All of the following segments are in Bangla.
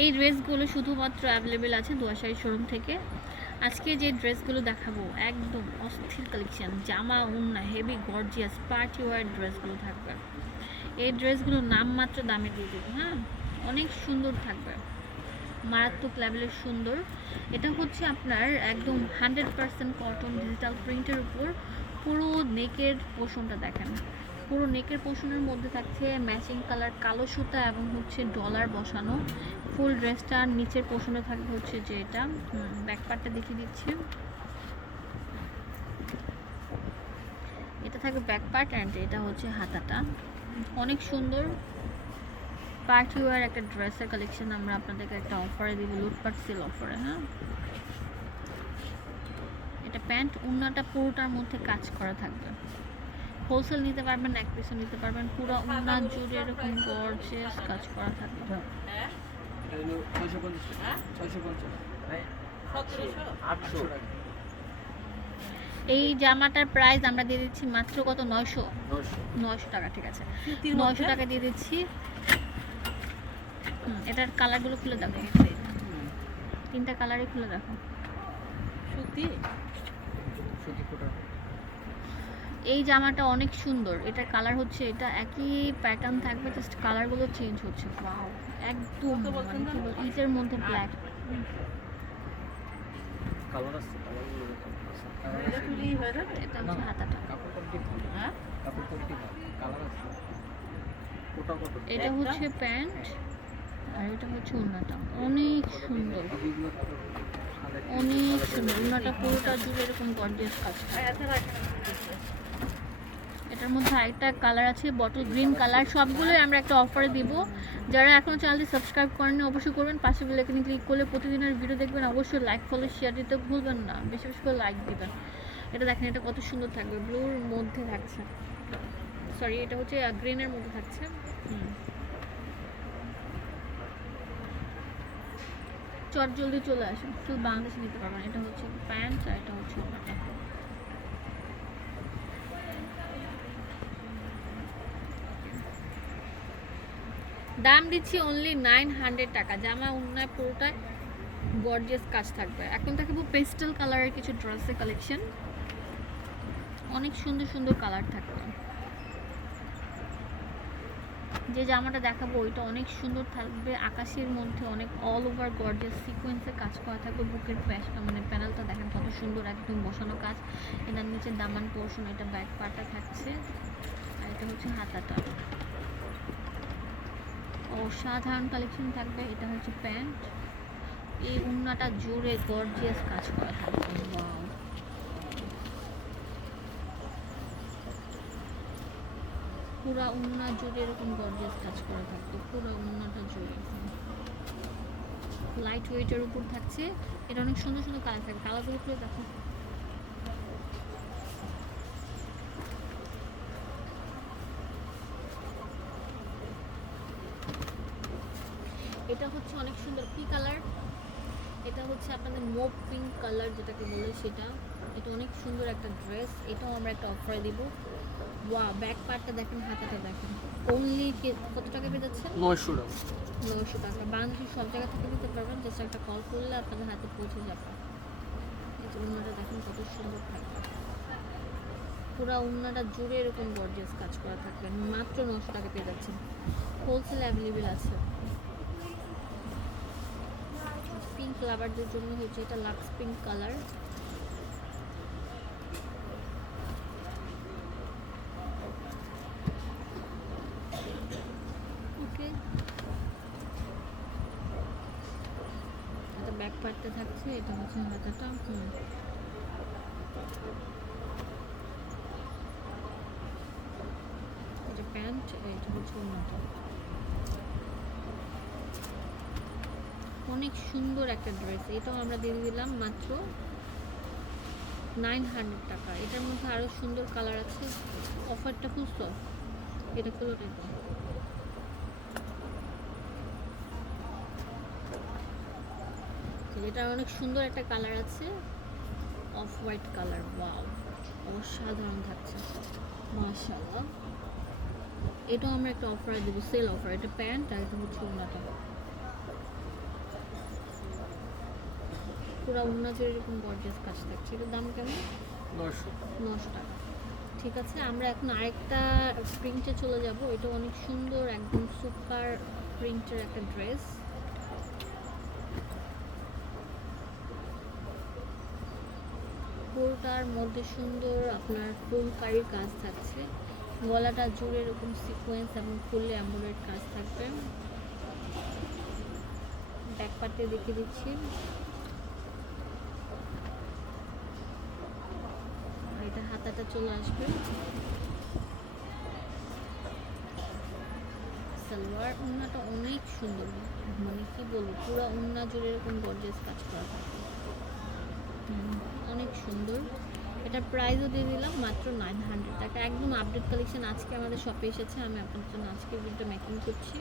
এই ড্রেসগুলো শুধুমাত্র অ্যাভেলেবেল আছে দুয়াশাড়ি শোরুম থেকে। আজকে যে ড্রেসগুলো দেখাবো, একদম অস্থির কালেকশান জামা উন্না হেভি গর্জিয়াস পার্টি ওয়ার ড্রেসগুলো থাকবে। এই ড্রেসগুলো নামমাত্র দামে দিয়ে দেবো হ্যাঁ? অনেক সুন্দর থাকবে। মারাত্মক লেভেলের সুন্দর। এটা হচ্ছে আপনার একদম হান্ড্রেড পার্সেন্ট কটন ডিজিটাল প্রিন্টের উপর পুরো নেকের পোষণটা দেখেন। পুরো নেকের পোষণের মধ্যে থাকছে ম্যাচিং কালার কালো সুতা এবং হচ্ছে ডলার বসানো। ফুল ড্রেসটা নিচের পোষণে থাকবে হচ্ছে যে এটা। ব্যাক পার্টটা দেখিয়ে দিচ্ছি। এটা থাকবে ব্যাক পার্ট অ্যান্ড এটা হচ্ছে হাতাটা। অনেক সুন্দর। পার্টি ওয়ার একটা ড্রেসের কালেকশন আমরা আপনাদেরকে একটা অফারে দিব, লুটপাট সেল অফারে হ্যাঁ? এটা প্যান্ট উন্নাটা পুরোটার মধ্যে কাজ করা থাকবে। হোলসেল নিতে পারবেন এক পিসও নিতে পারবেন। পুরো উন্না জুড়ে এরকম গর্জিয়াস কাজ করা থাকবে পঞ্চাশ আটশো। এই জামাটার প্রাইস আমরা দিয়ে দিচ্ছি মাত্র কত? নয়শো? নয়শো। টাকা ঠিক আছে। নয়শো টাকা দিয়ে দিচ্ছি। হুম এটার কালারগুলো খুলে দেখো। তিনটা কালারই খুলে দেখো। সুতি সুতি এই জামাটা অনেক সুন্দর। এটার কালার হচ্ছে এটা একই প্যাটার্ন থাকবে জাস্ট কালারগুলো চেঞ্জ হচ্ছে। ওয়াও একদম মানে ইটের মধ্যে ব্ল্যাক কালার আছে কালারগুলো এটা হয়ে হচ্ছে হাতাটা। কাপড় কোয়ালিটি হ্যাঁ? কাপড় কোয়ালিটি কালার আছে ফোটা কত? এটা হচ্ছে প্যান্ট আর এটা হচ্ছে ওড়নাটা অনেক সুন্দর। অনেক সুন্দর। ওড়নাটা পুরোটা জুড়ে এরকম গর্জিয়াস কাজ এটার মধ্যে আরেকটা কালার আছে বটল গ্রিন কালার সবগুলোই আমরা একটা অফারে দিব। যারা এখনও চ্যানেলটি সাবস্ক্রাইব করেননি, অবশ্যই করবেন। পাশে বেল আইকনে ক্লিক করলে প্রতিদিনের ভিডিও দেখবেন। অবশ্যই লাইক ফলো শেয়ার দিতে ভুলবেন না। বেশি বেশি করে লাইক দিবেন। এটা দেখেন, এটা কত সুন্দর থাকবে। ব্লুর মধ্যে থাকছে। সরি এটা হচ্ছে গ্রিনের মধ্যে থাকছে। চট জলদি চলে আসুন। শুধু বাংলাদেশে নিতে পারবেন। এটা হচ্ছে প্যান্ট আর এটা হচ্ছে দাম দিচ্ছি অনলি নাইন হান্ড্রেড টাকা। জামা উন্নয় পুরোটাই গর্জিয়াস কাজ থাকবে। এখন দেখাবো পেস্টেল কালারের কিছু ড্রেসের কালেকশন অনেক সুন্দর সুন্দর কালার থাকবে। যে জামাটা দেখাবো, ওইটা অনেক সুন্দর থাকবে। আকাশের মধ্যে অনেক অল ওভার গর্জিয়াস সিকোয়েন্সে কাজ করা থাকবে। বুকের মানে প্যানেলটা দেখেন কত সুন্দর একদম বসানো কাজ। এটার নিচে দামান পোর্শন এটা ব্যাক পাটা থাকছে। আর এটা হচ্ছে হাতাটা। অসাধারণ কালেকশন থাকবে, এটা হচ্ছে প্যান্ট। এই উন্নাটা জোরে গর্জিয়াস কাজ করা থাকবে পুরা উন্না জুড়ে এরকম গর্জিয়াস কাজ করা থাকবে, পুরা উন্নাটা জুড়ে লাইট ওয়েটের উপর থাকছে, এটা অনেক সুন্দর সুন্দর কালার থাকবে কালারগুলো খুলে দেখো। এটা হচ্ছে অনেক সুন্দর। কি কালার এটা হচ্ছে আপনাদের মোভ পিঙ্ক কালার যেটাকে বলে সেটা। এটা অনেক সুন্দর একটা ড্রেস এটাও আমরা একটা অফারে দিব। ওয়া ব্যাক পার্টটা দেখেন হাতাটা দেখেন। অনলি কত টাকা পেয়ে যাচ্ছে নয়শো টাকা। নশো টাকা। বাংলাদেশের সব জায়গা থেকে নিতে পারবেন। জাস্ট একটা কল করলে আপনাদের হাতে পৌঁছে যাবে। এই যে উন্নাটা দেখেন কত সুন্দর থাকবে। পুরো উন্নাটা জুড়ে এরকম গর্জিয়াস কাজ করা থাকবে। মাত্র নশো টাকা পেয়ে যাচ্ছেন। হোলসেল অ্যাভেলেবেল আছে পিঙ্ক লাভারদের জন্য হচ্ছে এটা লাক্স পিঙ্ক কালার ওকে এটা ব্যাক পার্টটা থাকছে, এটা হচ্ছে হাতাটা। এটা প্যান্ট এটা হচ্ছে ওড়নাটা। অনেক সুন্দর একটা ড্রেস এটাও আমরা দিয়ে দিলাম মাত্র নাইন হান্ড্রেড টাকা। এটার মধ্যে আরও সুন্দর কালার আছে। অফারটা খুব সফট এটা খুলে দেখো এটা অনেক সুন্দর একটা কালার আছে। অফ হোয়াইট কালার ওয়াও অসাধারণ থাকছে। মাশাআল্লাহ। এটাও আমরা একটা অফার দেবো। সেল অফার এটা প্যান্ট আর এটা হচ্ছে ওনাটা পুরো জুড়ে এরকম গর্জিয়াস কাজ থাকছে। এটার দাম কেমন? নশো নশো টাকা। ঠিক আছে আমরা এখন আরেকটা প্রিন্টে চলে যাব। এটা অনেক সুন্দর একদম সুপার প্রিন্টের একটা ড্রেস পুরোটার মধ্যে সুন্দর আপনার ফুলকারির কাজ থাকছে। গলাটা জুড়ে এরকম সিকোয়েন্স এবং ফুলে এমব্রয়েড কাজ থাকবে। ব্যাক পার্টে দেখিয়ে দিচ্ছি আর এটা চলে আসবে। সালোয়ার উন্নাটা অনেক সুন্দর। মানে কি বলব, পুরো উন্না জুড়ে এরকম গর্জিয়াস কাজ করা থাকে। অনেক সুন্দর। এটা প্রাইসও দিয়ে দিলাম, মাত্র নাইন হান্ড্রেড টাকা একদম আপডেট কালেকশন আজকে আমাদের শপে এসেছে, আমি আপনার জন্য আজকে ভিডিওটা মেকিং করছি।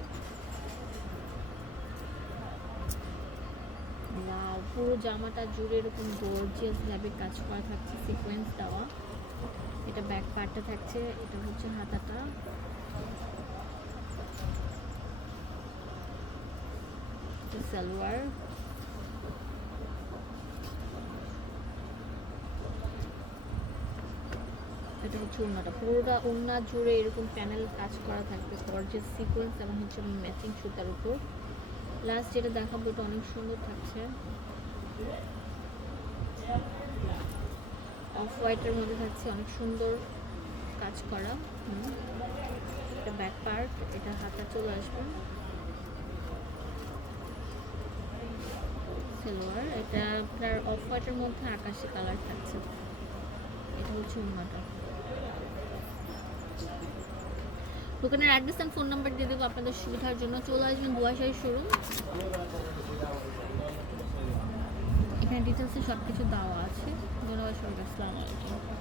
পুরো জামাটা জুড়ে এরকম গর্জিয়াস ভাবে কাজ করা থাকছে সিকোয়েন্স দেওয়া। এটা ব্যাক পার্টটা থাকছে, এটা হচ্ছে হাতাটা। সালোয়ার এটা হচ্ছে ওড়নাটা। পুরোটা ওড়না জুড়ে এরকম প্যানেল কাজ করা থাকবে গর্জিয়াস সিকোয়েন্স এবং হচ্ছে ম্যাচিং সুতার উপর। লাস্ট যেটা দেখাবো, এটা অনেক সুন্দর থাকছে। অফ হোয়াইটের মধ্যে থাকছে অনেক সুন্দর কাজ করা। এটা ব্যাক পার্ট এটা হাতা চলে আসবে। সেলোয়ার এটা আপনার অফ হোয়াইটের মধ্যে আকাশি কালার থাকছে। এটা হচ্ছে উন্নাটা দোকানের অ্যাড্রেস অ্যান্ড ফোন নাম্বার দিয়ে দেবো আপনাদের সুবিধার জন্য। চলে আসবেন দুয়াশাই শোরুম এখানে ডিটেলসে সব কিছু দেওয়া আছে। আলাইকুম